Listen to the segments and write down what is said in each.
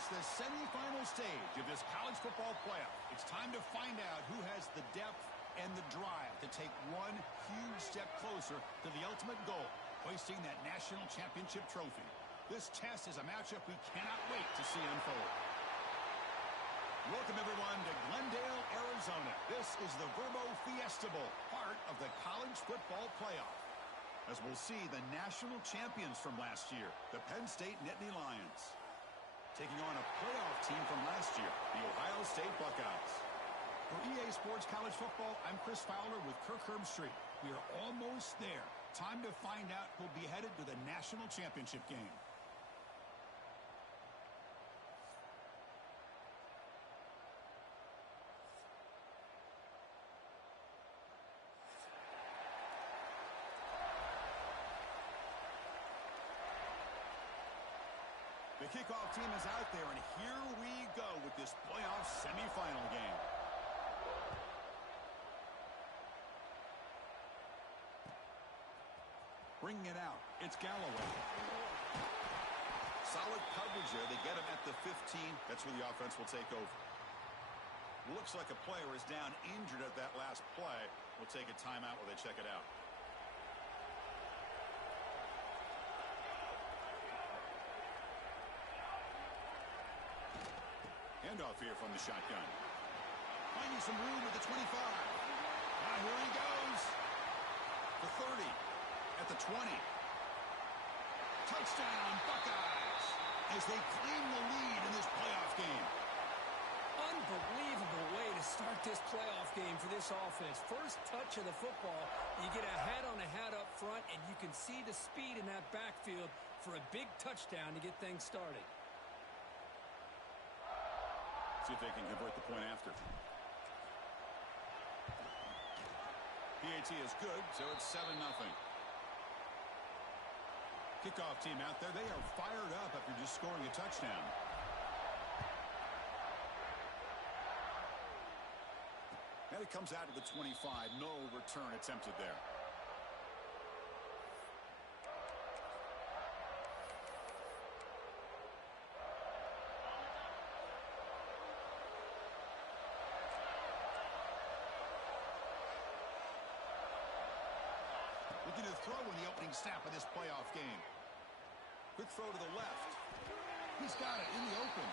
reached the semifinal stage of this college football playoff. It's time to find out who has the depth and the drive to take one huge step closer to the ultimate goal, hoisting that national championship trophy. This test is a matchup we cannot wait to see unfold. Welcome, everyone, to Glendale, Arizona. This is the Verbo Fiesta Bowl, part of the college football playoff. As we'll see the national champions from last year, the Penn State Nittany Lions, taking on a playoff team from last year, the Ohio State Buckeyes. For EA Sports College Football, I'm Chris Fowler with Kirk Herbstreit. We are almost there. Time to find out who'll be headed to the national championship game. The kickoff team is out there, and here we go with this playoff semifinal game. Bringing it out, it's Galloway. Solid coverage there. They get him at the 15. That's where the offense will take over. Looks like a player is down injured at that last play. We'll take a timeout while they check it out. Handoff here from the shotgun. Finding some room at the 25. Now here he goes. The 30. At the 20. Touchdown, Buckeyes, as they claim the lead in this playoff game. Unbelievable way to start this playoff game for this offense. First touch of the football, you get a hat-on-a-hat up front, and you can see the speed in that backfield for a big touchdown to get things started. See if they can convert the point after. PAT is good, so it's 7-0. Kickoff team out there, they are fired up after just scoring a touchdown. And it comes out to the 25. No return attempted there. Looking to throw in the opening snap of this playoff game. Quick throw to the left. He's got it in the open.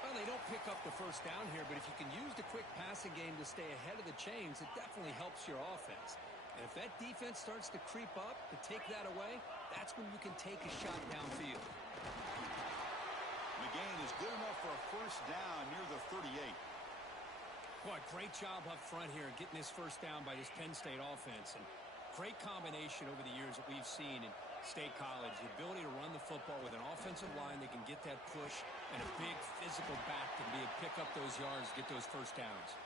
Well, they don't pick up the first down here, but if you can use the quick passing game to stay ahead of the chains, it definitely helps your offense. And if that defense starts to creep up to take that away, that's when you can take a shot downfield. The gain is good enough for a first down near the 38. Boy, great job up front here getting this first down by this Penn State offense. And great combination over the years that we've seen in State College. The ability to run the football with an offensive line that can get that push and a big physical back to be able to pick up those yards, get those first downs.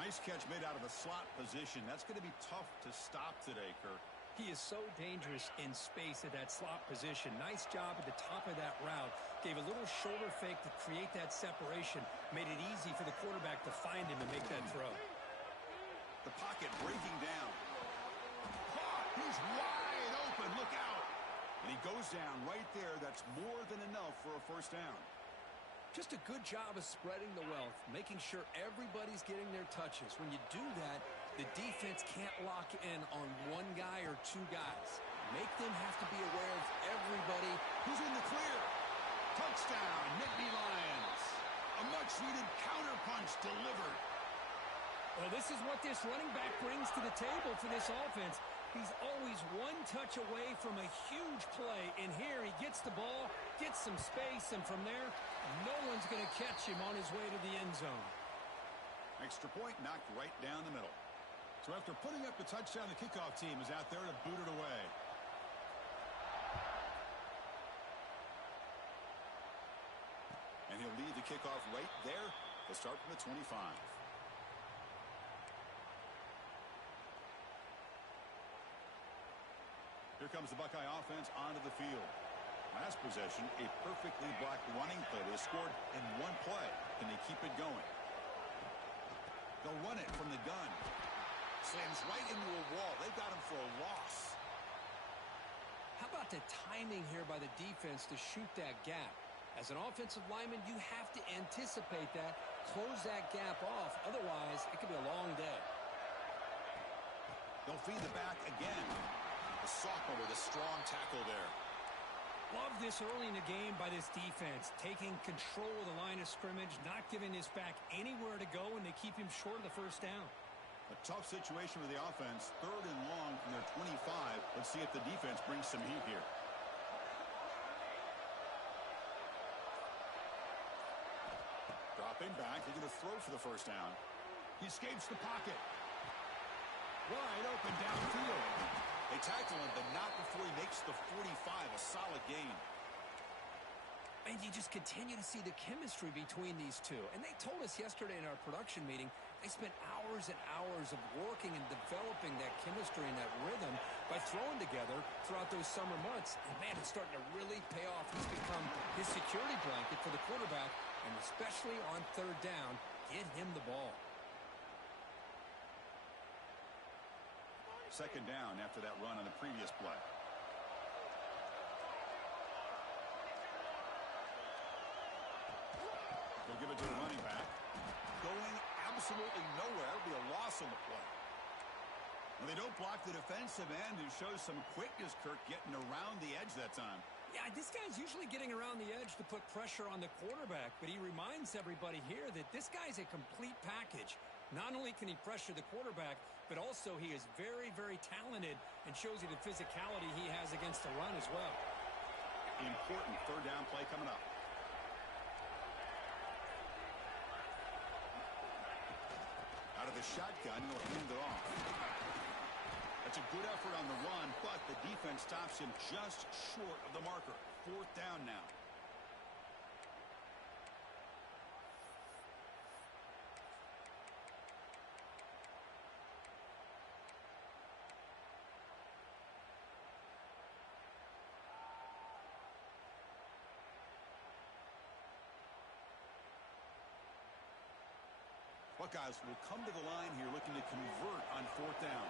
Nice catch made out of a slot position. That's going to be tough to stop today, Kirk. He is so dangerous in space at that slot position. Nice job at the top of that route. Gave a little shoulder fake to create that separation. Made it easy for the quarterback to find him and make that throw. The pocket breaking down. He's wide open. Look out. And he goes down right there. That's more than enough for a first down. Just a good job of spreading the wealth, making sure everybody's getting their touches. When you do that, the defense can't lock in on one guy or two guys. Make them have to be aware of everybody who's in the clear. Touchdown, Nittany Lions. A much-needed counterpunch delivered. Well, this is what this running back brings to the table for this offense. He's always one touch away from a huge play, and here he gets the ball, gets some space, and from there, no one's going to catch him on his way to the end zone. Extra point knocked right down the middle. So after putting up the touchdown, the kickoff team is out there to boot it away. And he'll lead the kickoff right there. He'll start from the 25. Here comes the Buckeye offense onto the field. Last possession, a perfectly blocked running play. They scored in one play. Can they keep it going? They'll run it from the gun. Slams right into a wall. They got him for a loss. How about the timing here by the defense to shoot that gap? As an offensive lineman, you have to anticipate that, close that gap off. Otherwise, it could be a long day. They'll feed the back again. The sophomore with a strong tackle there. Love this early in the game by this defense, taking control of the line of scrimmage, not giving this back anywhere to go, and they keep him short of the first down. A tough situation with the offense. 3rd and long from their 25. Let's see if the defense brings some heat here. Dropping back, they're going to throw for the first down. He escapes the pocket. Wide open downfield. They tackle him, but not before he makes the 45. A solid gain. And you just continue to see the chemistry between these two. And they told us yesterday in our production meeting, they spent hours and hours of working and developing that chemistry and that rhythm by throwing together throughout those summer months. And, man, it's starting to really pay off. He's become his security blanket for the quarterback, and especially on 3rd down, get him the ball. 2nd down after that run on the previous play. They'll give it to the running back. Going absolutely nowhere. It'll be a loss on the play. Well, they don't block the defensive end, who shows some quickness, Kirk, getting around the edge that time. Yeah, this guy's usually getting around the edge to put pressure on the quarterback, but he reminds everybody here that this guy's a complete package. Not only can he pressure the quarterback, but also he is very, very talented and shows you the physicality he has against the run as well. Important 3rd down play coming up. Out of the shotgun, he'll hand it off. That's a good effort on the run, but the defense stops him just short of the marker. 4th down now. Buckeyes will come to the line here looking to convert on 4th down.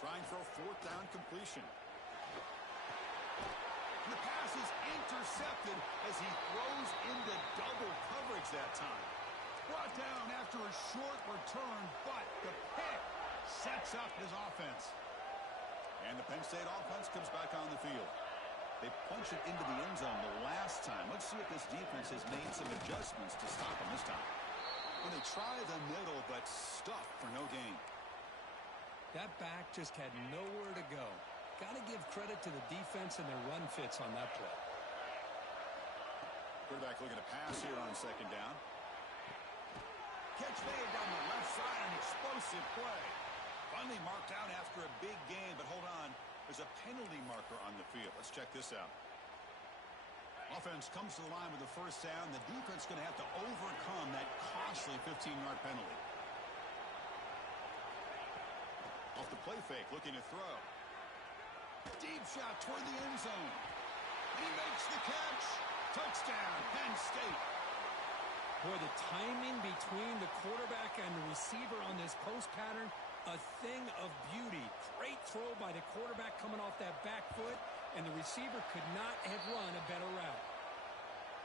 Trying for a 4th down completion. The pass is intercepted as he throws into double coverage that time. Brought down after a short return, but the pick sets up his offense. And the Penn State offense comes back on the field. They punch it into the end zone the last time. Let's see if this defense has made some adjustments to stop them this time. When they try the middle, but stuff for no gain. That back just had nowhere to go. Got to give credit to the defense and their run fits on that play. Quarterback looking to pass here on 2nd down. Catch made down the left side, an explosive play. Finally marked out after a big gain, but hold on. There's a penalty marker on the field. Let's check this out. Offense comes to the line with the first down. The defense going to have to overcome that costly 15-yard penalty. Off the play fake, looking to throw. Deep shot toward the end zone. He makes the catch. Touchdown, Penn State. Boy, the timing between the quarterback and the receiver on this post pattern, a thing of beauty. Great throw by the quarterback coming off that back foot, and the receiver could not have run a better route.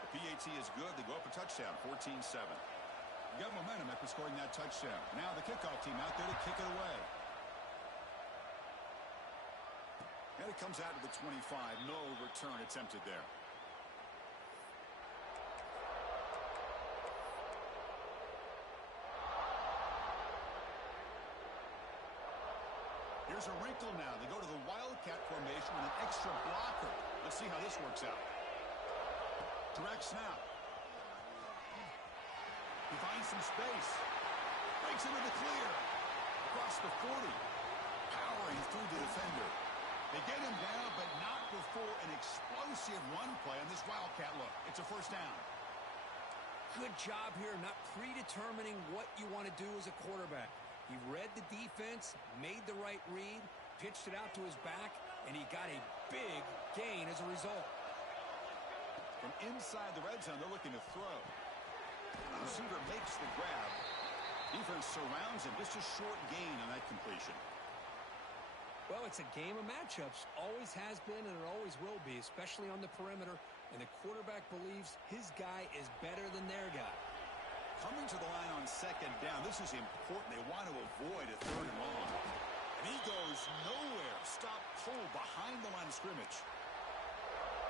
The PAT is good. They go up a touchdown, 14-7. You got momentum after scoring that touchdown. Now the kickoff team out there to kick it away. And it comes out to the 25. No return attempted there. Here's a wrinkle now. They go to the Wildcat formation with an extra blocker. Let's see how this works out. Direct snap. He finds some space. Breaks into the clear. Across the 40. Powering through the defender. They get him down, but not before an explosive run play on this Wildcat look. It's a first down. Good job here, not predetermining what you want to do as a quarterback. He read the defense, made the right read, pitched it out to his back, and he got a big gain as a result. From inside the red zone, they're looking to throw. The receiver makes the grab. Defense surrounds him. Just a short gain on that completion. Well, it's a game of matchups. Always has been and it always will be, especially on the perimeter. And the quarterback believes his guy is better than their guy. Coming to the line on second down, this is important. They want to avoid a third and long. And he goes nowhere. Stop cold behind the line of scrimmage.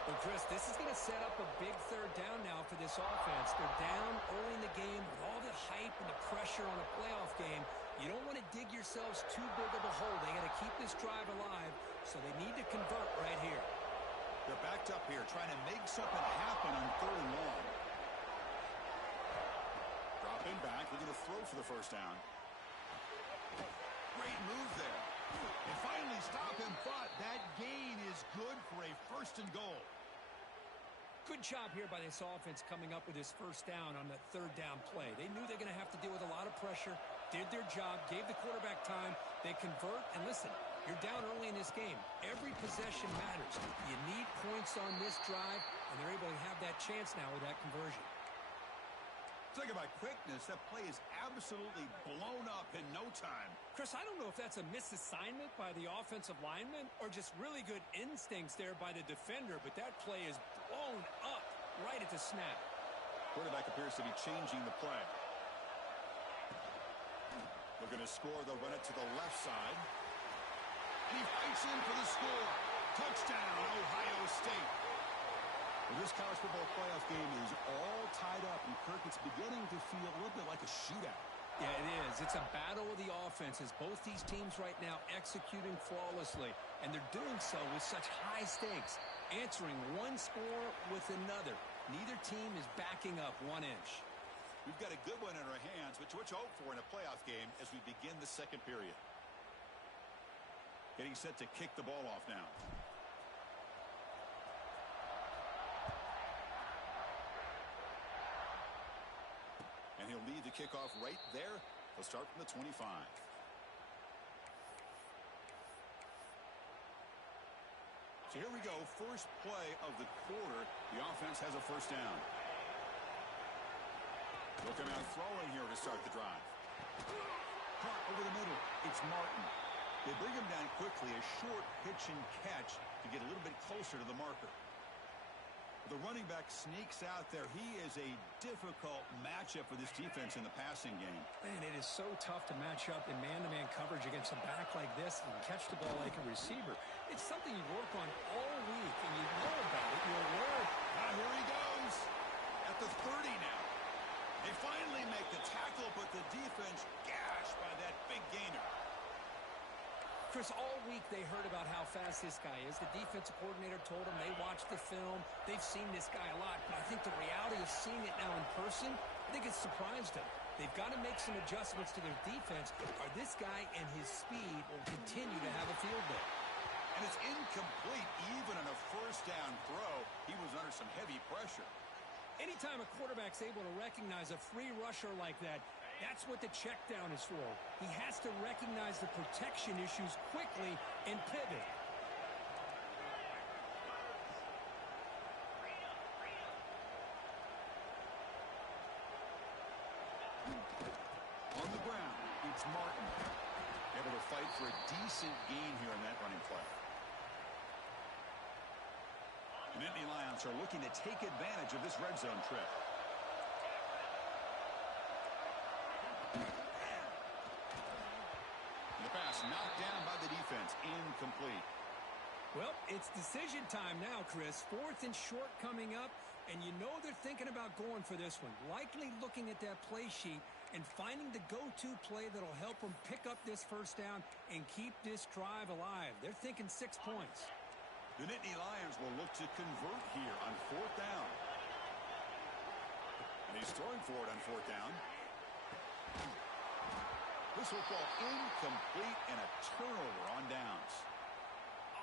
Well, Chris, this is going to set up a big third down now for this offense. They're down early in the game with all the hype and the pressure on a playoff game. You don't want to dig yourselves too big of a hole. They got to keep this drive alive, so they need to convert right here. They're backed up here, trying to make something happen on third and long. Dropping back, looking to throw for the first down. Great move there. They finally stop him, but that gain is good for a first and goal. Good job here by this offense coming up with his first down on that third down play. They knew they're going to have to deal with a lot of pressure, did their job, gave the quarterback time. They convert, and listen, you're down early in this game. Every possession matters. You need points on this drive, and they're able to have that chance now with that conversion. Talk about quickness. That play is absolutely blown up in no time. Chris, I don't know if that's a misassignment by the offensive lineman or just really good instincts there by the defender, but that play is blown up right at the snap. Quarterback appears to be changing the play. Looking to score. They'll run it to the left side. And he fights in for the score. Touchdown, Ohio State. Well, this college football playoff game is all tied up, and Kirk, it's beginning to feel a little bit like a shootout. Yeah, it is. It's a battle of the offenses. Both these teams right now executing flawlessly, and they're doing so with such high stakes, answering one score with another. Neither team is backing up 1 inch. We've got a good one in our hands, which what you hope for in a playoff game as we begin the second period. Getting set to kick the ball off now. And he'll lead the kickoff right there. He'll start from the 25. So here we go. First play of the quarter. The offense has a first down. Looking out throwing here to start the drive. Caught over the middle. It's Martin. They bring him down quickly. A short pitch and catch to get a little bit closer to the marker. The running back sneaks out there. He is a difficult matchup for this defense in the passing game. Man, it is so tough to match up in man-to-man coverage against a back like this and catch the ball like a receiver. It's something you work on all week, and you know about it. You're aware of it. Now here he goes at the 30 now. They finally make the tackle, but the defense gashed by that big gainer. Chris, all week they heard about how fast this guy is. The defensive coordinator told them they watched the film. They've seen this guy a lot. But I think the reality of seeing it now in person, I think it's surprised them. They've got to make some adjustments to their defense, or this guy and his speed will continue to have a field day. And it's incomplete even on a first down throw. He was under some heavy pressure. Anytime a quarterback's able to recognize a free rusher like that, that's what the check down is for. He has to recognize the protection issues quickly and pivot. On the ground, it's Martin. Able to fight for a decent gain here in that running play. The Nittany Lions are looking to take advantage of this red zone trip. The pass knocked down by the defense. Incomplete. Well, it's decision time now, Chris. 4th and short coming up, and you know they're thinking about going for this one. Likely looking at that play sheet and finding the go-to play that'll help them pick up this first down and keep this drive alive. They're thinking 6 points. The Nittany Lions will look to convert here on 4th down. And he's throwing for it on 4th down. This football incomplete and a turnover on downs.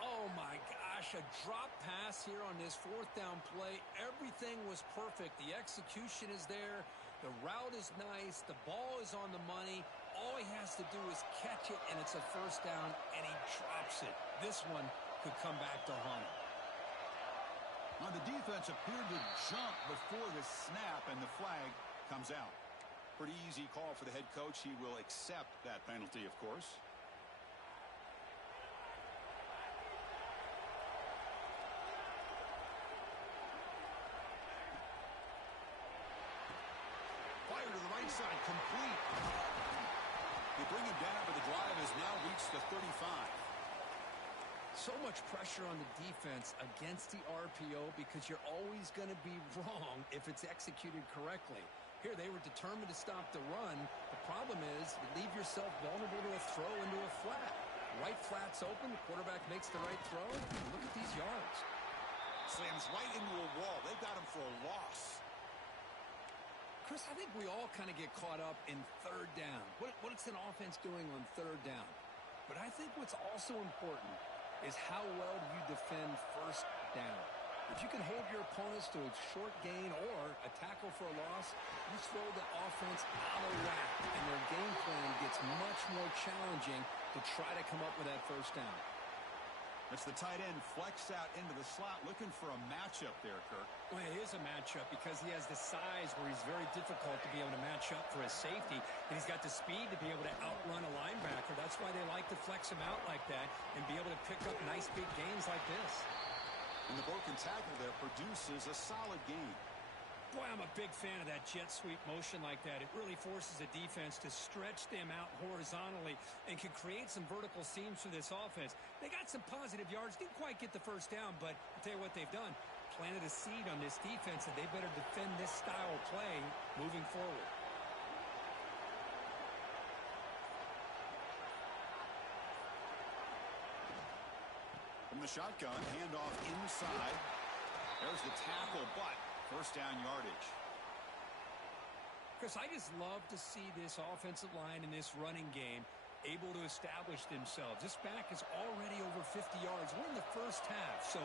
Oh, my gosh, a drop pass here on this 4th down play. Everything was perfect. The execution is there. The route is nice. The ball is on the money. All he has to do is catch it, and it's a first down, and he drops it. This one could come back to haunt him. Now, the defense appeared to jump before the snap, and the flag comes out. Pretty easy call for the head coach. He will accept that penalty, of course. right side, complete. They bring him down, but the drive has now reached the 35. So much pressure on the defense against the RPO because you're always going to be wrong if it's executed correctly. Here, they were determined to stop the run. The problem is you leave yourself vulnerable to a throw into a flat. Right flat's open. The quarterback makes the right throw. Look at these yards. Slams right into a wall. They got him for a loss. Chris, I think we all kind of get caught up in third down. What's an offense doing on third down? But I think what's also important is how well you defend first down. If you can hold your opponents to a short gain or a tackle for a loss, you throw the offense out of whack, and their game plan gets much more challenging to try to come up with that first down. That's the tight end flexed out into the slot, looking for a matchup there, Kirk. Well, it is a matchup because he has the size where he's very difficult to be able to match up for his safety, and he's got the speed to be able to outrun a linebacker. That's why they like to flex him out like that and be able to pick up nice big gains like this. And the broken tackle there produces a solid gain. Boy, I'm a big fan of that jet sweep motion like that. It really forces the defense to stretch them out horizontally and can create some vertical seams for this offense. They got some positive yards, didn't quite get the first down, but I'll tell you what they've done. Planted a seed on this defense that they better defend this style of play moving forward. From the shotgun, handoff inside. There's the tackle, but first down yardage. Chris, I just love to see this offensive line in this running game able to establish themselves. This back is already over 50 yards. We're in the first half, so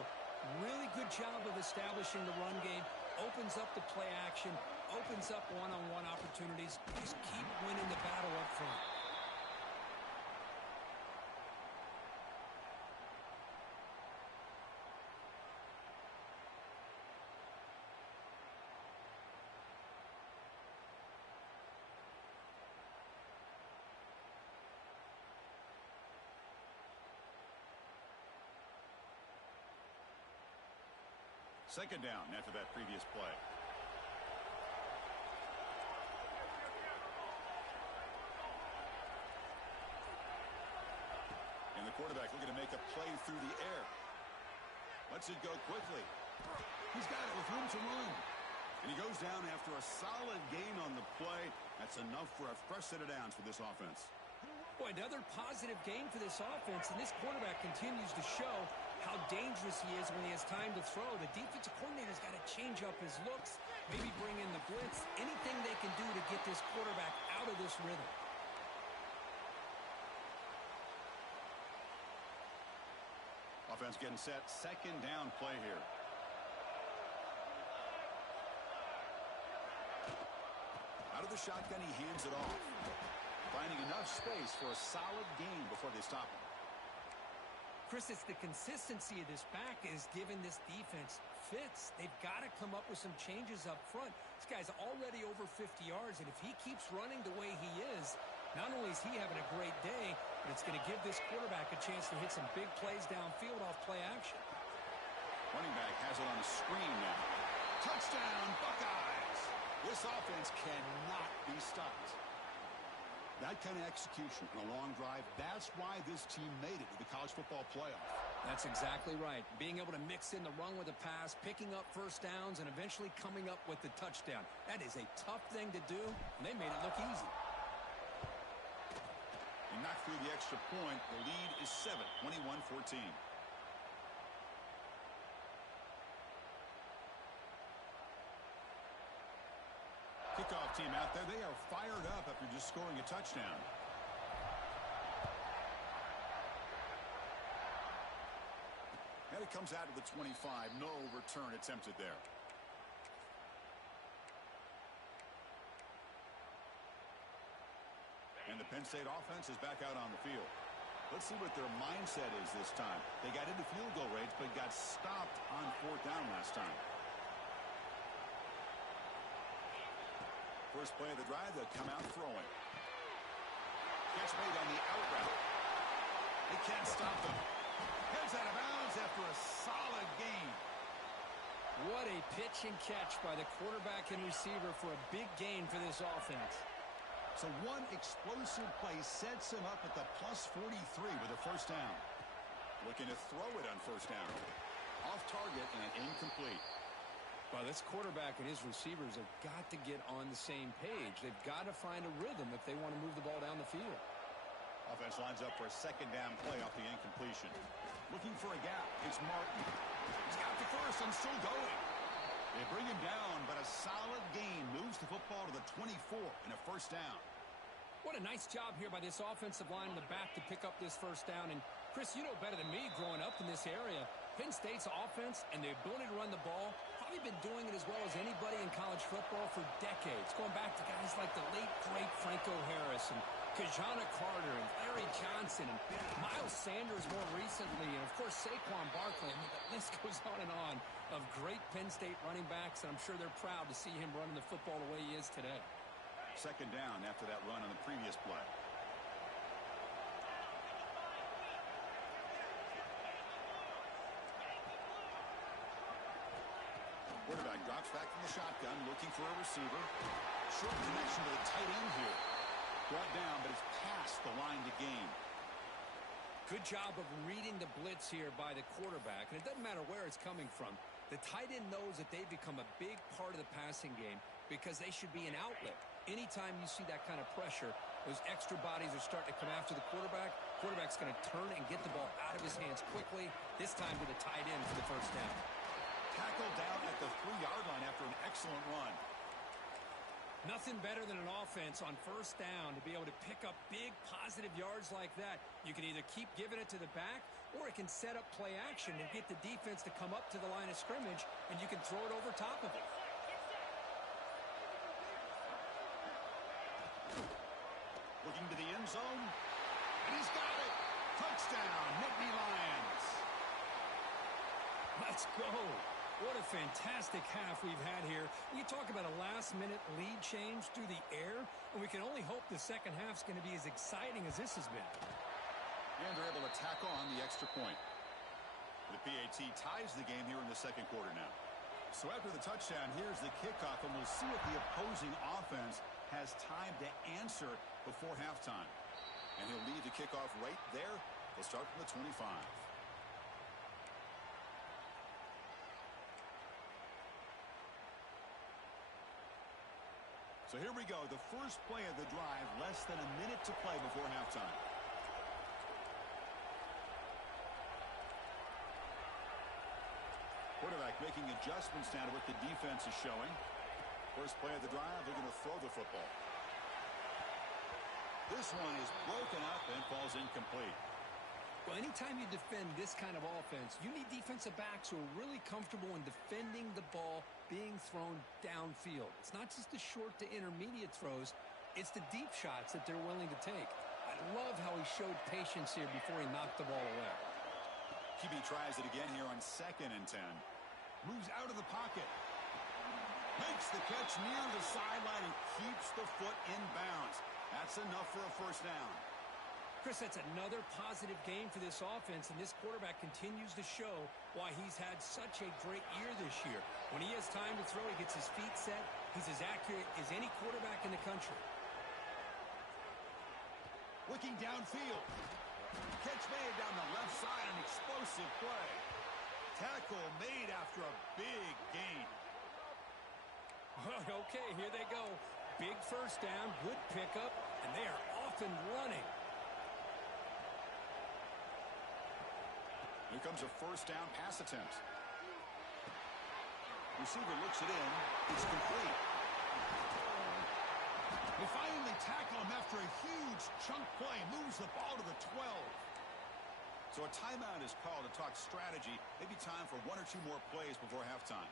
really good job of establishing the run game. Opens up the play action, opens up one-on-one opportunities. Just keep winning the battle up front. Second down after that previous play. And the quarterback looking to make a play through the air. Lets it go quickly. He's got it with room to run. And he goes down after a solid gain on the play. That's enough for a fresh set of downs for this offense. Boy, another positive game for this offense, and this quarterback continues to show how dangerous he is when he has time to throw. The defensive coordinator's got to change up his looks, maybe bring in the blitz, anything they can do to get this quarterback out of this rhythm. Offense getting set, second down play here. Out of the shotgun, he hands it off. Finding enough space for a solid gain before they stop him. Chris, it's the consistency of this back is giving this defense fits. They've got to come up with some changes up front. This guy's already over 50 yards, and if he keeps running the way he is, not only is he having a great day, but it's going to give this quarterback a chance to hit some big plays downfield off play action. Running back has it on a screen now. Touchdown, Buckeyes! This offense cannot be stopped. That kind of execution on a long drive, that's why this team made it to the college football playoff. That's exactly right. Being able to mix in the run with a pass, picking up first downs, and eventually coming up with the touchdown. That is a tough thing to do, and they made it look easy. They knocked through the extra point. The lead is 7, 21-14. Kickoff team out there. They are fired up after just scoring a touchdown. And it comes out to the 25. No return attempted there. And the Penn State offense is back out on the field. Let's see what their mindset is this time. They got into field goal range, but got stopped on fourth down last time. First play of the drive, they'll come out throwing. Catch made on the out route. They can't stop them. Heads out of bounds after a solid gain. What a pitch and catch by the quarterback and receiver for a big gain for this offense. So one explosive play sets him up at the plus 43 with a first down. Looking to throw it on first down. Off target and incomplete. Well, this quarterback and his receivers have got to get on the same page. They've got to find a rhythm if they want to move the ball down the field. Offense lines up for a second down play off the incompletion. Looking for a gap. It's Martin. He's got the first and still going. They bring him down, but a solid gain moves the football to the 24 and a first down. What a nice job here by this offensive line in the back to pick up this first down. And, Chris, you know better than me growing up in this area, Penn State's offense and the ability to run the ball, probably been doing it as well as anybody in college football for decades, going back to guys like the late, great Franco Harris and Kajana Carter and Larry Johnson and Miles Sanders more recently, and, of course, Saquon Barkley. I mean, the list goes on and on of great Penn State running backs, and I'm sure they're proud to see him running the football the way he is today. Second down after that run on the previous play. Quarterback drops back from the shotgun, looking for a receiver. Short connection to the tight end here. Brought down, but it's past the line to gain. Good job of reading the blitz here by the quarterback, and it doesn't matter where it's coming from. The tight end knows that they've become a big part of the passing game because they should be an outlet. Anytime you see that kind of pressure, those extra bodies are starting to come after the quarterback. Quarterback's going to turn and get the ball out of his hands quickly, this time to the tight end for the first down. Tackled down at the 3-yard line after an excellent run. Nothing better than an offense on first down to be able to pick up big positive yards like that. You can either keep giving it to the back, or it can set up play action and get the defense to come up to the line of scrimmage, and you can throw it over top of it. Looking to the end zone, and he's got it. Touchdown, Nittany Lions. Let's go. What a fantastic half we've had here. We talk about a last-minute lead change through the air, and we can only hope the second half's going to be as exciting as this has been. And they're able to tack on the extra point. The PAT ties the game here in the second quarter now. So after the touchdown, here's the kickoff, and we'll see if the opposing offense has time to answer before halftime. And he'll lead the kickoff right there. They'll start from the 25. So here we go, the first play of the drive, less than a minute to play before halftime. Quarterback making adjustments now to what the defense is showing. First play of the drive, they're going to throw the football. This one is broken up and falls incomplete. Well, anytime you defend this kind of offense, you need defensive backs who are really comfortable in defending the ball being thrown downfield. It's not just the short to intermediate throws, it's the deep shots that they're willing to take. I love how he showed patience here before he knocked the ball away. QB tries it again here on 2nd and 10. Moves out of the pocket. Makes the catch near the sideline and keeps the foot in bounds. That's enough for a first down. Chris, that's another positive game for this offense, and this quarterback continues to show why he's had such a great year this year. When he has time to throw, he gets his feet set. He's as accurate as any quarterback in the country. Looking downfield. Catch made down the left side, an explosive play. Tackle made after a big gain. Okay, here they go. Big first down, good pickup, and they are off and running. Here comes a first down pass attempt. Receiver looks it in. It's complete. They finally tackle him after a huge chunk play. Moves the ball to the 12. So a timeout is called to talk strategy. Maybe time for 1 or 2 more plays before halftime.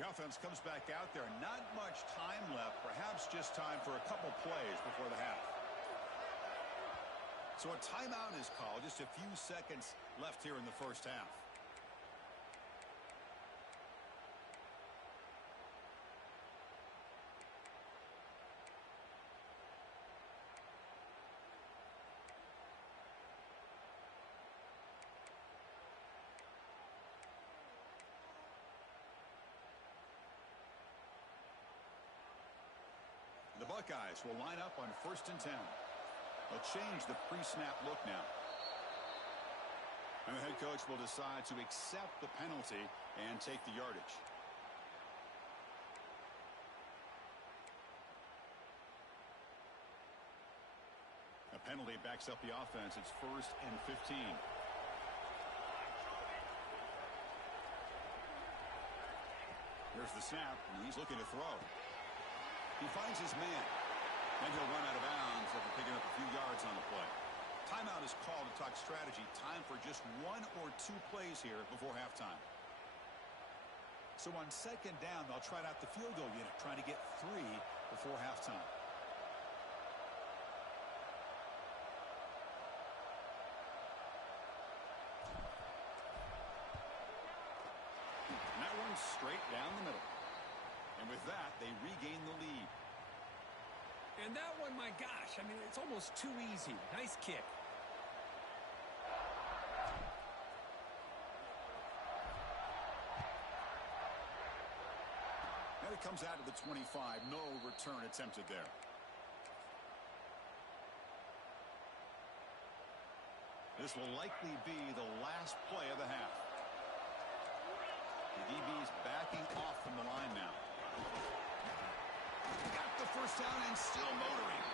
The offense comes back out there. Not much time left. Perhaps just time for a couple plays before the half. So a timeout is called. Just a few seconds left here in the first half. Buckeyes will line up on 1st and 10. They'll change the pre-snap look now. And the head coach will decide to accept the penalty and take the yardage. A penalty backs up the offense. It's 1st and 15. Here's the snap, and he's looking to throw. He finds his man. Then he'll run out of bounds after picking up a few yards on the play. Timeout is called to talk strategy. Time for just 1 or 2 plays here before halftime. So on 2nd down, they'll try out the field goal unit, trying to get 3 before halftime. And that one's straight down the middle. And with that, they regain the lead. And that one, my gosh, I mean, it's almost too easy. Nice kick. And it comes out to the 25. No return attempted there. This will likely be the last play of the half. The DB's backing off from the line now. Got the first down and still motoring.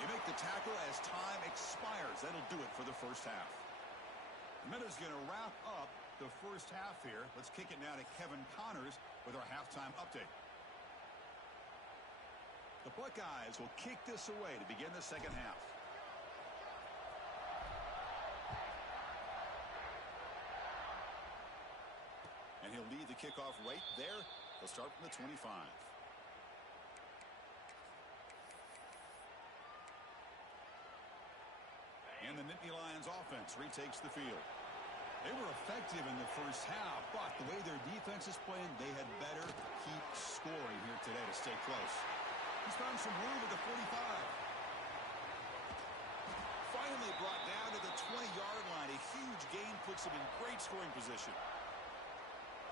You make the tackle as time expires. That'll do it for the first half. The Meadows going to wrap up the first half here. Let's kick it now to Kevin Connors with our halftime update. The Buckeyes will kick this away to begin the second half. And he'll lead the kickoff right there. They'll start from the 25. And the Nittany Lions offense retakes the field. They were effective in the first half, but the way their defense is playing, they had better keep scoring here today to stay close. He's found some room at the 45. Finally brought down to the 20-yard line. A huge gain puts him in great scoring position.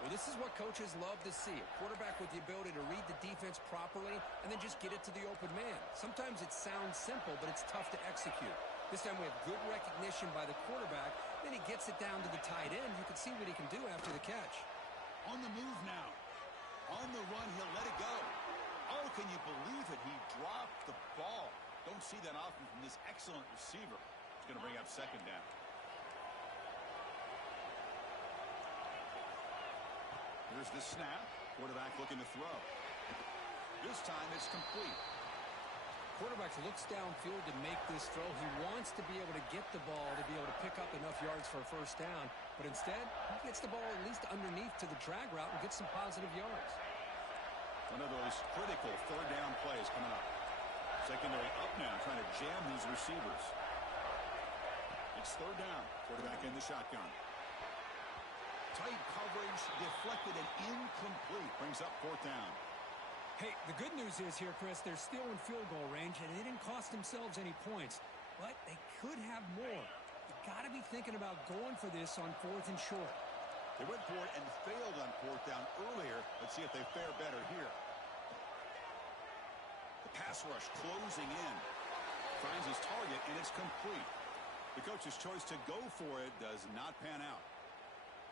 Well, this is what coaches love to see. A quarterback with the ability to read the defense properly and then just get it to the open man. Sometimes it sounds simple, but it's tough to execute. This time we have good recognition by the quarterback. Then he gets it down to the tight end. You can see what he can do after the catch. On the move now. On the run, he'll let it go. Oh, can you believe it? He dropped the ball. Don't see that often from this excellent receiver. It's going to bring up 2nd down. Here's the snap. Quarterback looking to throw. This time it's complete. Quarterback looks downfield to make this throw. He wants to be able to get the ball to be able to pick up enough yards for a first down. But instead, he gets the ball at least underneath to the drag route and gets some positive yards. One of those critical 3rd down plays coming up. Secondary up now, trying to jam these receivers. It's 3rd down. Quarterback in the shotgun. Tight coverage, deflected and incomplete. Brings up 4th down. Hey, the good news is here, Chris, they're still in field goal range, and they didn't cost themselves any points. But they could have more. You got to be thinking about going for this on 4th and short. They went for it and failed on 4th down earlier. Let's see if they fare better here. The pass rush closing in. Finds his target, and it's complete. The coach's choice to go for it does not pan out.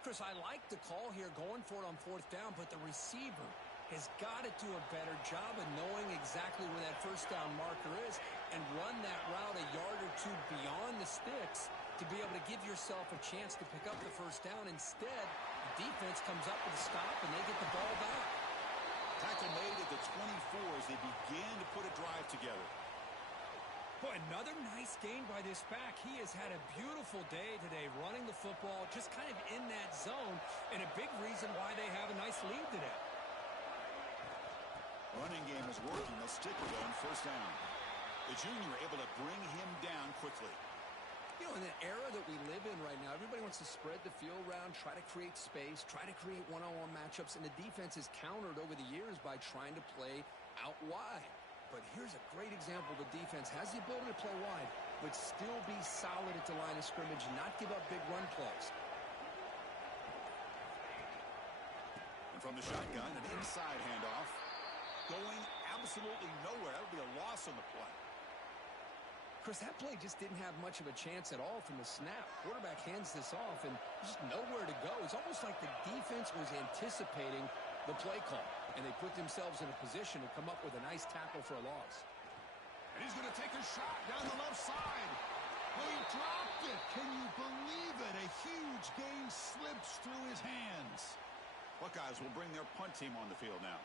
Chris, I like the call here going for it on 4th down, but the receiver has got to do a better job of knowing exactly where that first down marker is and run that route a yard or 2 beyond the sticks to be able to give yourself a chance to pick up the first down. Instead, the defense comes up with a stop and they get the ball back. Tackle made at the 24 as they began to put a drive together. Boy, another nice gain by this back. He has had a beautiful day today running the football, just kind of in that zone, and a big reason why they have a nice lead today. Running game is working. They'll stick with it on 1st down. The junior able to bring him down quickly. You know, in the era that we live in right now, everybody wants to spread the field around, try to create space, try to create one-on-one matchups, and the defense is countered over the years by trying to play out wide. But here's a great example. The defense has the ability to play wide, but still be solid at the line of scrimmage, not give up big run plays. And from the shotgun, an inside handoff. Going absolutely nowhere. That would be a loss on the play. Chris, that play just didn't have much of a chance at all from the snap. Quarterback hands this off, and just nowhere to go. It's almost like the defense was anticipating the play call, and they put themselves in a position to come up with a nice tackle for a loss. And he's going to take a shot down the left side. Well, he dropped it. Can you believe it? A huge gain slips through his hands. Buckeyes will bring their punt team on the field now.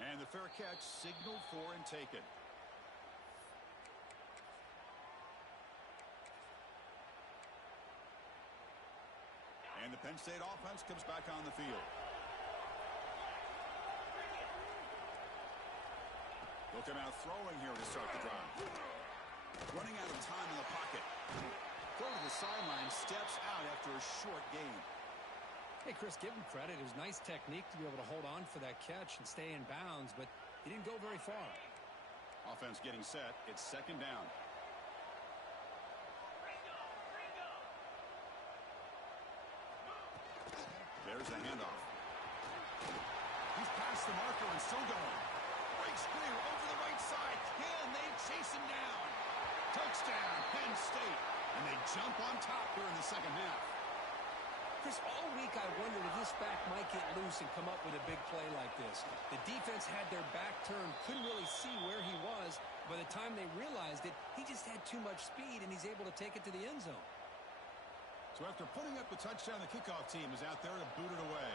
And the fair catch signaled for and taken. And the Penn State offense comes back on the field. They'll come out throwing here to start the drive. Running out of time in the pocket. Throw to the sideline, steps out after a short gain. Hey, Chris, give him credit. It was nice technique to be able to hold on for that catch and stay in bounds, but he didn't go very far. Offense getting set. It's second down. There's the handoff. He's past the marker and still going. Breaks clear over the right side. Can they chase him down? Touchdown, Penn State. And they jump on top here in the second half. Chris, all week I wondered if this back might get loose and come up with a big play like this. The defense had their back turned, couldn't really see where he was. By the time they realized it, he just had too much speed, and he's able to take it to the end zone. So after putting up the touchdown, the kickoff team is out there to boot it away.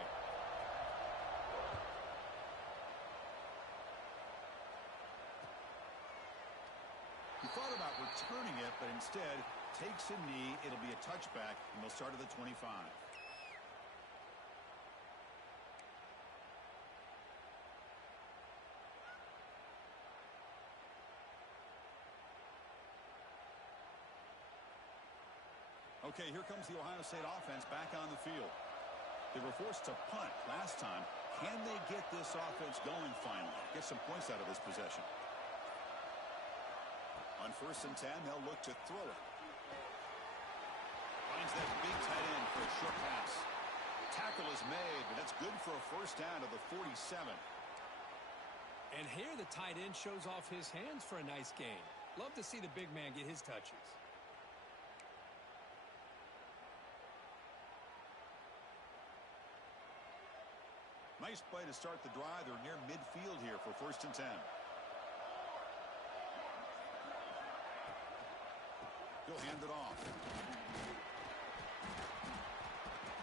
He thought about returning it, but instead takes a knee. It'll be a touchback, and they'll start at the 25. Okay, here comes the Ohio State offense back on the field. They were forced to punt last time. Can they get this offense going finally? Get some points out of this possession. On 1st and 10, they'll look to throw it. Finds that big tight end for a short pass. Tackle is made, but that's good for a first down to the 47. And here the tight end shows off his hands for a nice gain. Love to see the big man get his touches. Nice play to start the drive. They're near midfield here for 1st and 10. He'll hand it off.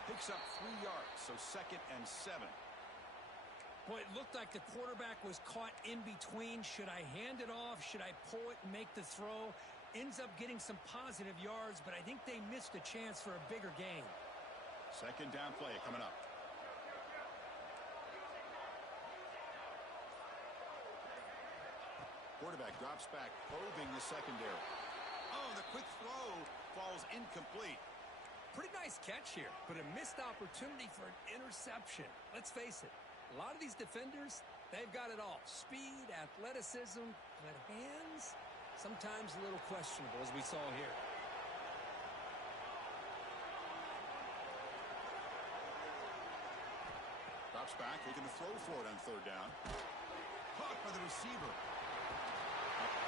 Picks up 3 yards, so 2nd and 7. Boy, it looked like the quarterback was caught in between. Should I hand it off? Should I pull it and make the throw? Ends up getting some positive yards, but I think they missed a chance for a bigger gain. 2nd down play coming up. Quarterback drops back, probing the secondary. Oh, the quick throw falls incomplete. Pretty nice catch here, but a missed opportunity for an interception. Let's face it, a lot of these defenders, they've got it all. Speed, athleticism, but hands, sometimes a little questionable, as we saw here. Drops back, looking to throw for it on 3rd down. Caught by the receiver.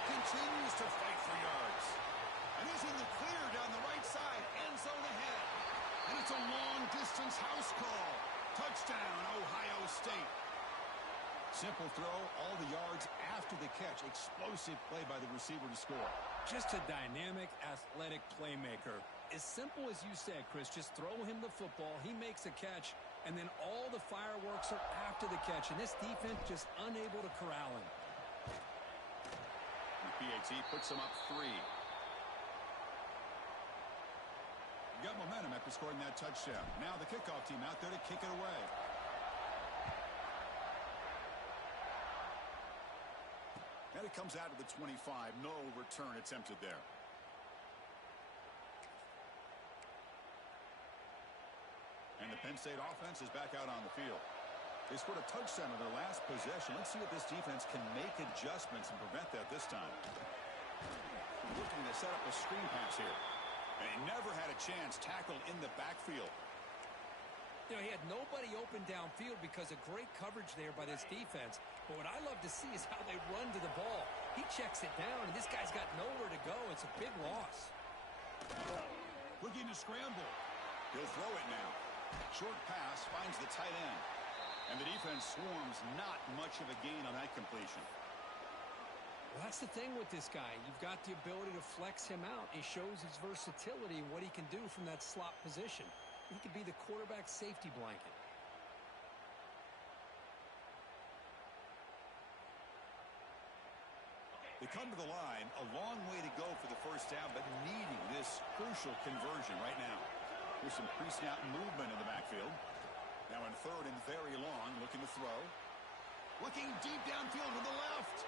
Continues to fight for yards. And he's in the clear down the right side. End zone ahead. And it's a long-distance house call. Touchdown, Ohio State. Simple throw, all the yards after the catch. Explosive play by the receiver to score. Just a dynamic, athletic playmaker. As simple as you said, Chris, just throw him the football. He makes a catch, and then all the fireworks are after the catch. And this defense just unable to corral him. PAT puts them up 3. Got momentum after scoring that touchdown. Now the kickoff team out there to kick it away. And it comes out to the 25. No return attempted there. And the Penn State offense is back out on the field. They scored a touchdown on their last possession. Let's see if this defense can make adjustments and prevent that this time. Looking to set up a screen pass here. And he never had a chance tackled in the backfield. You know, he had nobody open downfield because of great coverage there by this defense. But what I love to see is how they run to the ball. He checks it down, and this guy's got nowhere to go. It's a big loss. Looking to scramble. He'll throw it now. Short pass finds the tight end. And the defense swarms, not much of a gain on that completion. Well, that's the thing with this guy. You've got the ability to flex him out. He shows his versatility and what he can do from that slot position. He could be the quarterback safety blanket. They come to the line, a long way to go for the first down, but needing this crucial conversion right now. There's some pre-snap movement in the backfield. Now in third and very long, looking to throw. Looking deep downfield to the left.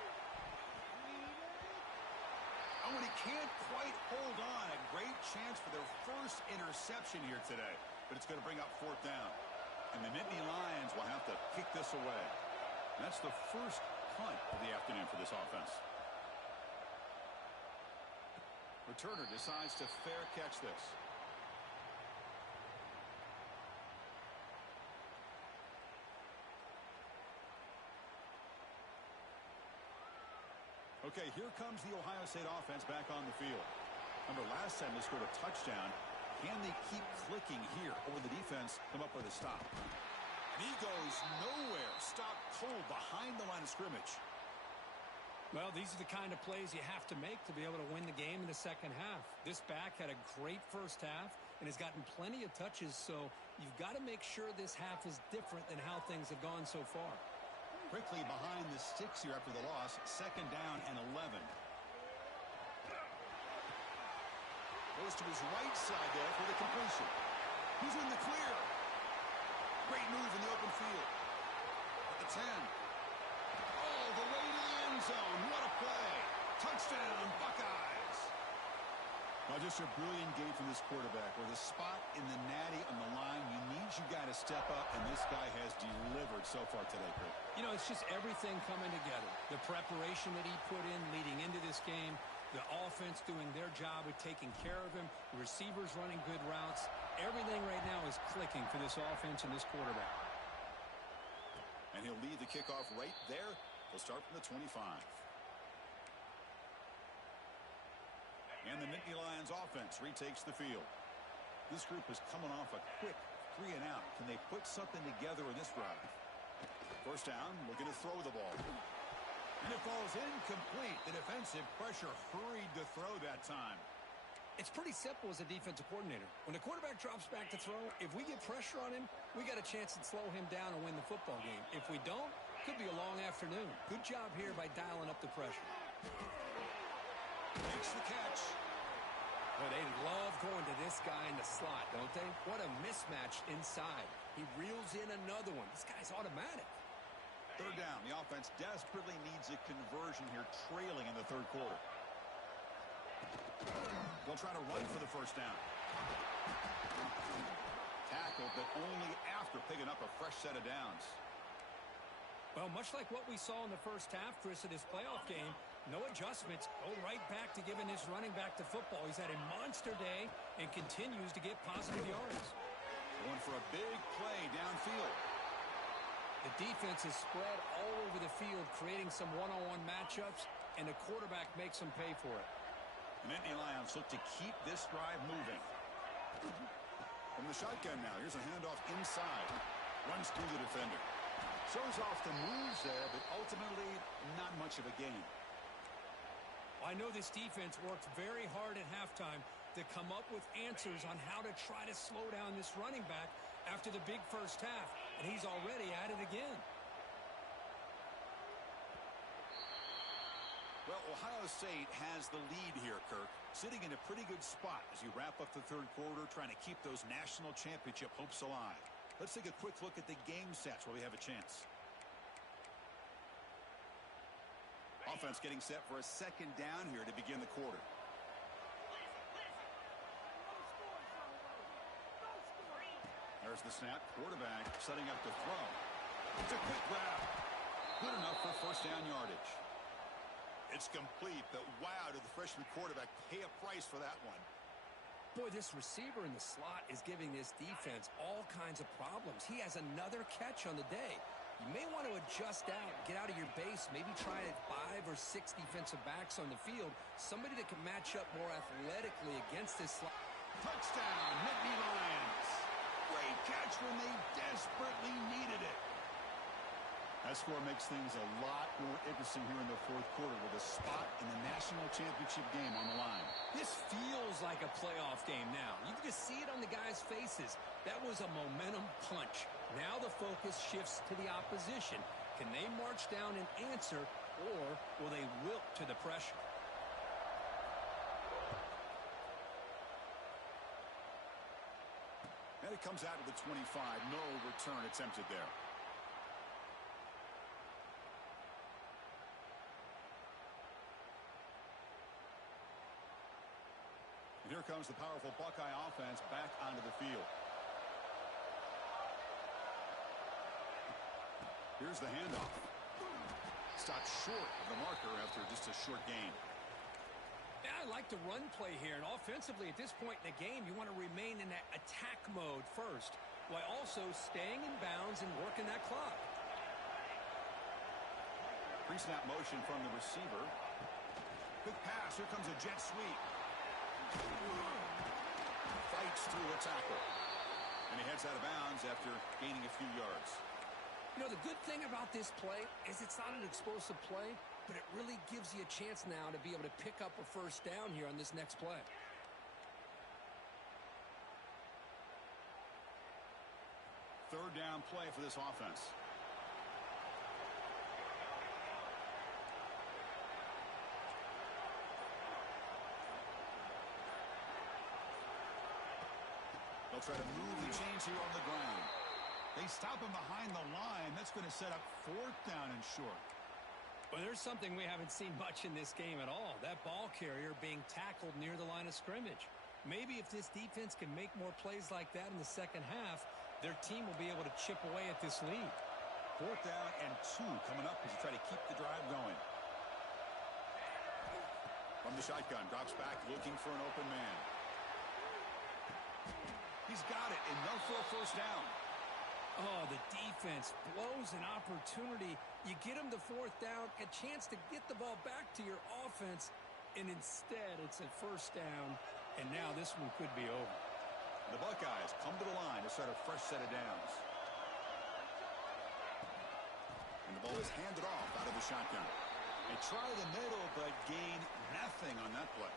Oh, and he can't quite hold on. A great chance for their first interception here today. But it's going to bring up fourth down. And the Nittany Lions will have to kick this away. And that's the first punt of the afternoon for this offense. Returner decides to fair catch this. Okay, here comes the Ohio State offense back on the field. Remember, last time they scored a touchdown. Can they keep clicking here, or will the defense come up with a stop? And he goes nowhere. Stop cold behind the line of scrimmage. Well, these are the kind of plays you have to make to be able to win the game in the second half. This back had a great first half and has gotten plenty of touches, so you've got to make sure this half is different than how things have gone so far. Quickly behind the sticks here after the loss. Second down and 11. Goes to his right side there for the completion. He's in the clear. Great move in the open field. At the 10. All the way to the end zone. What a play. Touchdown, Buckeyes. Well, just a brilliant game from this quarterback. With a spot in the natty on the line, you need your guy to step up, and this guy has delivered so far today, Kurt. You know, it's just everything coming together. The preparation that he put in leading into this game, the offense doing their job of taking care of him, the receivers running good routes. Everything right now is clicking for this offense and this quarterback. And he'll lead the kickoff right there. He'll start from the 25. And the Nittany Lions offense retakes the field. This group is coming off a quick 3 and out. Can they put something together in this drive? First down, looking to throw the ball. And it falls incomplete. The defensive pressure hurried to throw that time. It's pretty simple as a defensive coordinator. When the quarterback drops back to throw, if we get pressure on him, we got a chance to slow him down and win the football game. If we don't, could be a long afternoon. Good job here by dialing up the pressure. Makes the catch. Well, they love going to this guy in the slot, don't they? What a mismatch inside. He reels in another one. This guy's automatic. Third down. The offense desperately needs a conversion here, trailing in the third quarter. They'll try to run for the first down. Tackled, but only after picking up a fresh set of downs. Well, much like what we saw in the first half, Chris, of this playoff game, no adjustments. Go right back to giving his running back to football. He's had a monster day and continues to get positive yards. Going for a big play downfield. The defense is spread all over the field, creating some one-on-one matchups, and the quarterback makes them pay for it. The Nittany Lions look to keep this drive moving. From the shotgun now, here's a handoff inside. Runs through the defender. Shows off the moves there, but ultimately not much of a gain. I know this defense worked very hard at halftime to come up with answers on how to try to slow down this running back after the big first half, and he's already at it again. Well, Ohio State has the lead here, Kirk, sitting in a pretty good spot as you wrap up the third quarter, trying to keep those national championship hopes alive. Let's take a quick look at the game stats where we have a chance. Offense getting set for a second down here to begin the quarter. There's the snap. Quarterback setting up to throw. It's a quick grab. Good enough for first down yardage. It's complete, but wow, did the freshman quarterback pay a price for that one. Boy, this receiver in the slot is giving this defense all kinds of problems. He has another catch on the day. You may want to adjust out, get out of your base, maybe try 5 or 6 defensive backs on the field, somebody that can match up more athletically against this slot. Touchdown, Nittany Lions. Great catch when they desperately needed it. That score makes things a lot more interesting here in the fourth quarter with a spot in the national championship game on the line. This feels like a playoff game now. You can just see it on the guys' faces. That was a momentum punch. Now the focus shifts to the opposition. Can they march down and answer, or will they wilt to the pressure? And it comes out of the 25. No return attempted there. And here comes the powerful Buckeye offense back onto the field. Here's the handoff. Stopped short of the marker after just a short gain. Yeah, I like the run play here, and offensively at this point in the game, you want to remain in that attack mode first, while also staying in bounds and working that clock. Pre-snap motion from the receiver. Quick pass. Here comes a jet sweep. Fights through a tackle. And he heads out of bounds after gaining a few yards. You know, the good thing about this play is it's not an explosive play, but it really gives you a chance now to be able to pick up a first down here on this next play. Third down play for this offense. They'll try to move the chains here on the ground. They stop him behind the line. That's going to set up fourth down and short. Well, there's something we haven't seen much in this game at all. That ball carrier being tackled near the line of scrimmage. Maybe if this defense can make more plays like that in the second half, their team will be able to chip away at this lead. Fourth down and 2 coming up as you try to keep the drive going. From the shotgun, drops back looking for an open man. He's got it, enough for a first down. Oh, the defense blows an opportunity. You get them the fourth down, a chance to get the ball back to your offense, and instead it's a first down, and now this one could be over. The Buckeyes come to the line to start a fresh set of downs. And the ball is handed off out of the shotgun. They try the middle, but gain nothing on that play.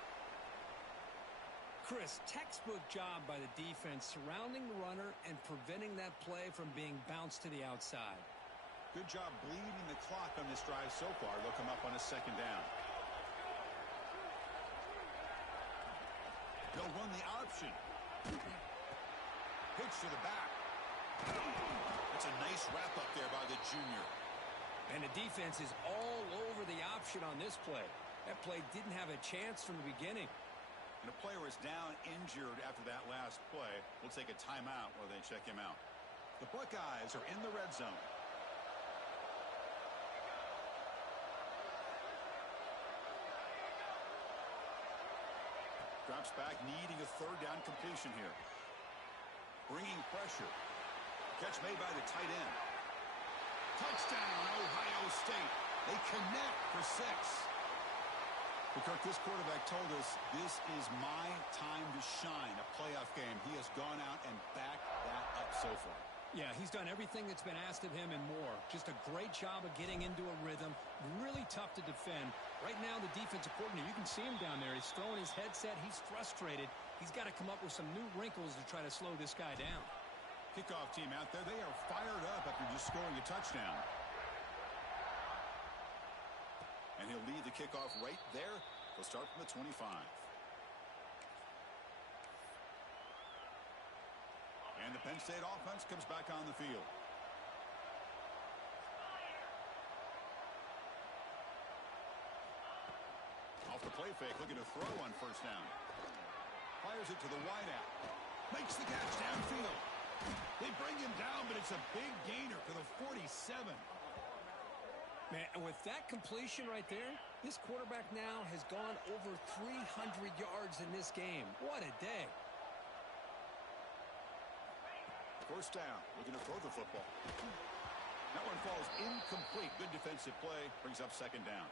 Chris, textbook job by the defense surrounding the runner and preventing that play from being bounced to the outside. Good job bleeding the clock on this drive so far. They'll come up on a second down. They'll run the option. Pitch to the back. That's a nice wrap up there by the junior. And the defense is all over the option on this play. That play didn't have a chance from the beginning. And a player is down injured after that last play. We'll take a timeout while they check him out. The Buckeyes are in the red zone. Drops back, needing a third down completion here. Bringing pressure. Catch made by the tight end. Touchdown, Ohio State. They connect for 6. But Kirk, this quarterback told us this is my time to shine, a playoff game. He has gone out and backed that up so far. Yeah, he's done everything that's been asked of him and more. Just a great job of getting into a rhythm. Really tough to defend. Right now, the defensive coordinator, you can see him down there. He's throwing his headset. He's frustrated. He's got to come up with some new wrinkles to try to slow this guy down. Kickoff team out there, they are fired up after just scoring a touchdown. And he'll lead the kickoff right there. He'll start from the 25. And the Penn State offense comes back on the field. Off the play fake, looking to throw on first down. Fires it to the wideout. Makes the catch downfield. They bring him down, but it's a big gainer for the 47. Man, and with that completion right there, this quarterback now has gone over 300 yards in this game. What a day. First down, looking to throw the football. That one falls incomplete. Good defensive play, brings up second down.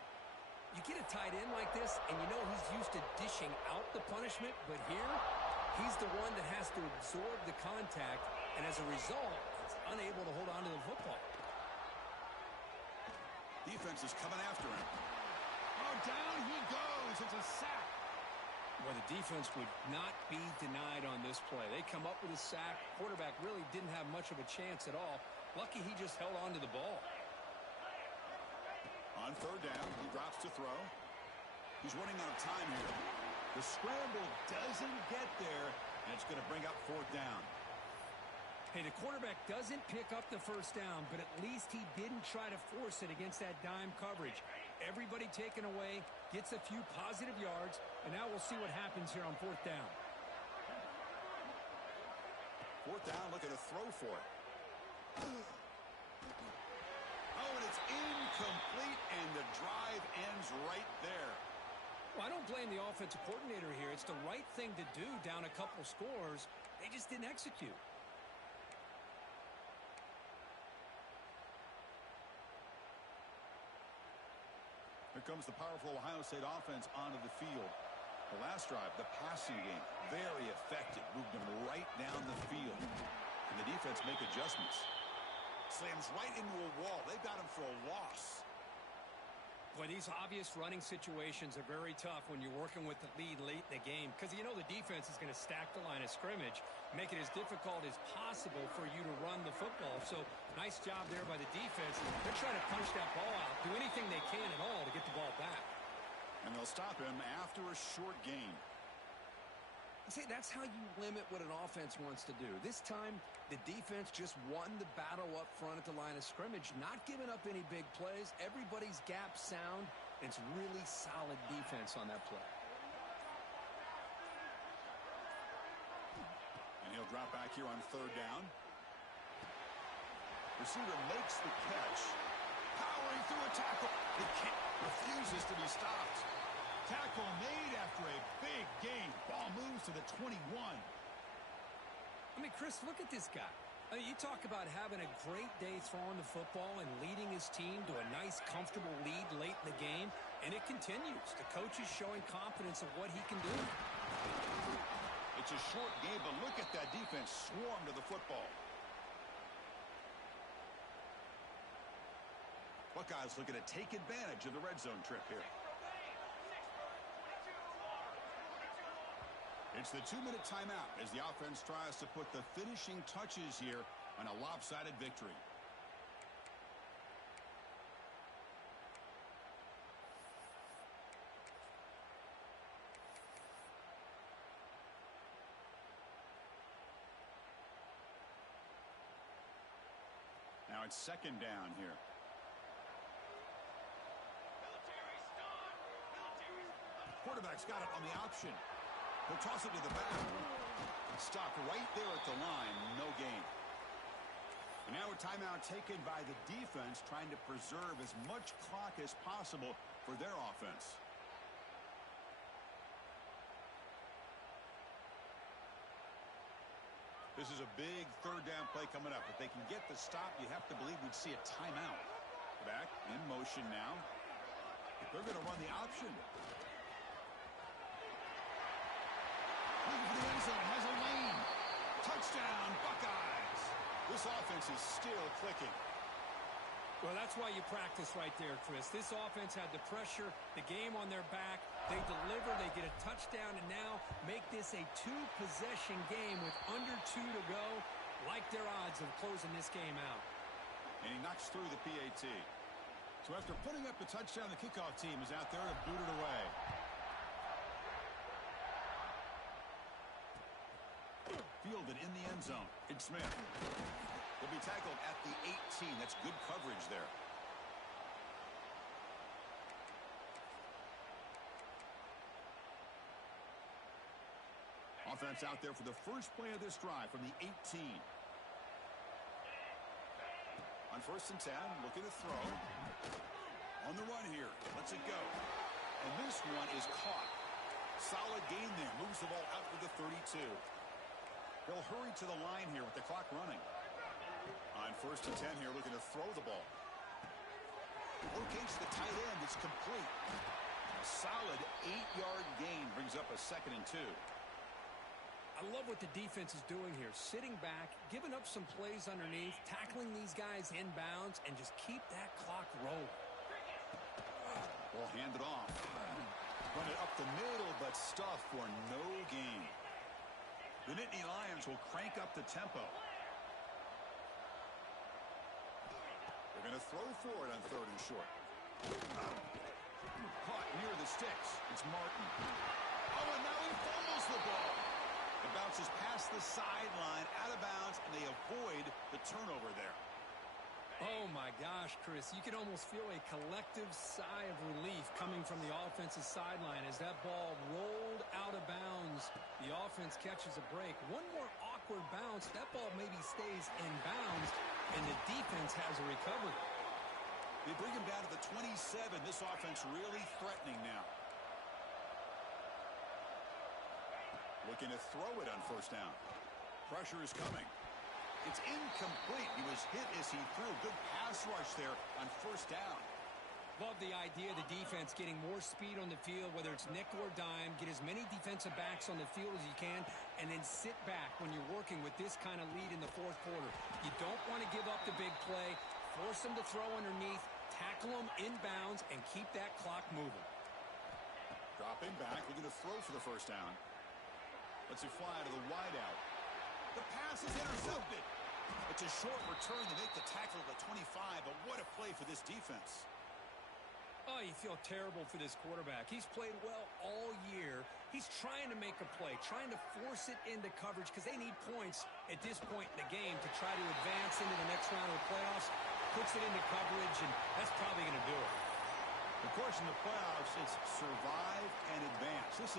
You get a tight end like this, and you know he's used to dishing out the punishment, but here, he's the one that has to absorb the contact, and as a result, he's unable to hold on to the football. Defense is coming after him. Oh, down he goes. It's a sack. Well, the defense would not be denied on this play. They come up with a sack. Quarterback really didn't have much of a chance at all. Lucky he just held on to the ball. On third down, he drops to throw. He's running out of time here. The scramble doesn't get there, and it's going to bring up fourth down. Hey, the quarterback doesn't pick up the first down, but at least he didn't try to force it against that dime coverage. Everybody taken away, gets a few positive yards, and now we'll see what happens here on fourth down. Fourth down, looking to throw for it. Oh, and it's incomplete, and the drive ends right there. Well, I don't blame the offensive coordinator here. It's the right thing to do down a couple scores. They just didn't execute. Here comes the powerful Ohio State offense onto the field. The last drive, the passing game, very effective. Moved them right down the field. And the defense make adjustments. Slams right into a wall. They've got him for a loss. Boy, these obvious running situations are very tough when you're working with the lead late in the game because you know the defense is going to stack the line of scrimmage, make it as difficult as possible for you to run the football. So, nice job there by the defense. They're trying to punch that ball out, do anything they can at all to get the ball back. And they'll stop him after a short gain. See, that's how you limit what an offense wants to do. This time, the defense just won the battle up front at the line of scrimmage, not giving up any big plays. Everybody's gap sound. It's really solid defense on that play. And he'll drop back here on third down. Receiver makes the catch. Powering through a tackle. It refuses to be stopped. Tackle made after a big gain. Ball moves to the 21. I mean, Chris, look at this guy. You talk about having a great day throwing the football and leading his team to a nice, comfortable lead late in the game, and it continues. The coach is showing confidence of what he can do. It's a short game, but look at that defense swarm to the football. Buckeyes looking to take advantage of the red zone trip here. It's the 2-minute timeout as the offense tries to put the finishing touches here on a lopsided victory. Now it's second down here. Quarterback's got it on the option. He'll toss it to the back. Stopped right there at the line. No gain. And now a timeout taken by the defense trying to preserve as much clock as possible for their offense. This is a big third down play coming up. If they can get the stop, you have to believe we'd see a timeout. Back in motion now. They're going to run the option. Looking for the end zone, has a lane. Touchdown, Buckeyes. This offense is still clicking. Well, that's why you practice right there, Chris. This offense had the pressure, the game on their back. They deliver, they get a touchdown, and now make this a two-possession game with under 2 to go. Like their odds of closing this game out. And he knocks through the PAT. So after putting up the touchdown, the kickoff team is out there to boot it away. Fielded in the end zone. It's Smith. He'll be tackled at the 18. That's good coverage there. Offense out there for the first play of this drive from the 18. On 1st and 10, looking to throw. On the run here. Lets it go. And this one is caught. Solid gain there. Moves the ball out to the 32. They'll hurry to the line here with the clock running. On 1st and 10 here, looking to throw the ball. Locates the tight end. It's complete. A solid 8-yard gain brings up a 2nd and 2. I love what the defense is doing here. Sitting back, giving up some plays underneath, tackling these guys inbounds, and just keep that clock rolling. Ball handed off. Run it up the middle, but stuffed for no gain. The Nittany Lions will crank up the tempo. They're going to throw for it on 3rd and short. Caught near the sticks. It's Martin. Oh, and now he fumbles the ball. It bounces past the sideline, out of bounds, and they avoid the turnover there. Oh, my gosh, Chris. You can almost feel a collective sigh of relief coming from the offensive sideline as that ball rolled out of bounds. The offense catches a break. One more awkward bounce. That ball maybe stays in bounds, and the defense has a recovery. They bring him down to the 27. This offense really threatening now. Looking to throw it on 1st down. Pressure is coming. It's incomplete. He was hit as he threw. Good pass rush there on 1st down. Love the idea of the defense getting more speed on the field, whether it's nickel or dime, get as many defensive backs on the field as you can, and then sit back when you're working with this kind of lead in the 4th quarter. You don't want to give up the big play, force them to throw underneath, tackle them inbounds, and keep that clock moving. Dropping back, looking to throw for the 1st down. Lets it fly to the wideout. The pass is intercepted. It's a short return to make the tackle at the 25, but what a play for this defense. Oh, you feel terrible for this quarterback. He's played well all year. He's trying to make a play, trying to force it into coverage because they need points at this point in the game to try to advance into the next round of the playoffs. Puts it into coverage, and that's probably going to do it. Of course, in the playoffs, it's survive and advance. This is